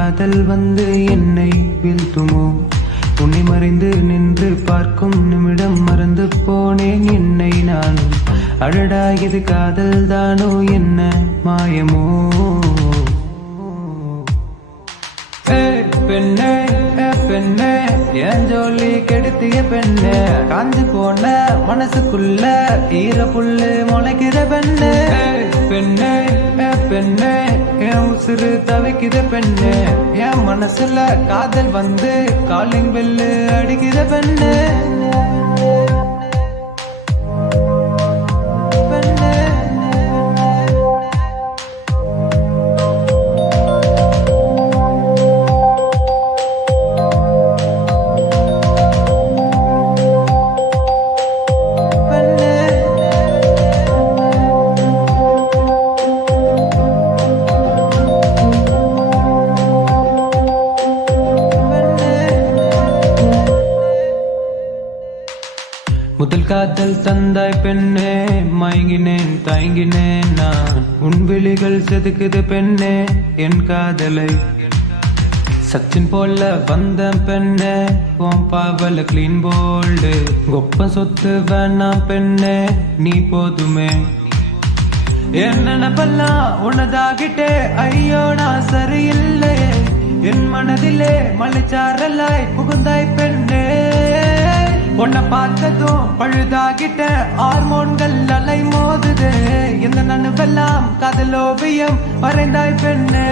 காதல் வந்து என்னை வீழ்த்துமோ? உன்னை மறைந்து நின்று பார்க்கும் நிமிடம் மறந்து போனேன் என்னை நானும். அடடா இது காதல் தானோ என்ன மாயமோ? பெண்ணே பெண்ணே என் ஜோலி கெடுத்திய பெண்ணே, காஞ்சு போன மனசுக்குள்ள ஈர புல்லு முளைக்கிற பெண்ணே. பெண்ணே பெண்ணே என் உசுறு தவிக்கிற பெண்ணே, என் மனசுல காதல் வந்து காலிங் பெல்லு அடிக்கிற பெண்ணே. முதல் காதல் தந்தாய் பெண்ணே, மயங்கினேன் தயங்கினேன் நான். உன் விழிகள் செதுக்குது பெண்ணே என் காதலை. சச்சின் போல வந்த பெண்ணே உன் பாவல கிளீன் போல்டு. கொப்ப சொத்து வேணாம் பெண்ணே நீ போதுமே. என் நினப்பெல்லாம் உனதாகிட்டே ஐயோ நான் சரியில்லை. என் மனதிலே மலைச்சாரலாய் புகுந்தாய் பெண்ணே. உன்னை பார்த்ததும் பழுதாகிட்ட ஹார்மோன்கள் அலை மோதுது. இந்த நனுவெல்லாம் காதலோவியம் வரைந்தாய் பெண்ணே.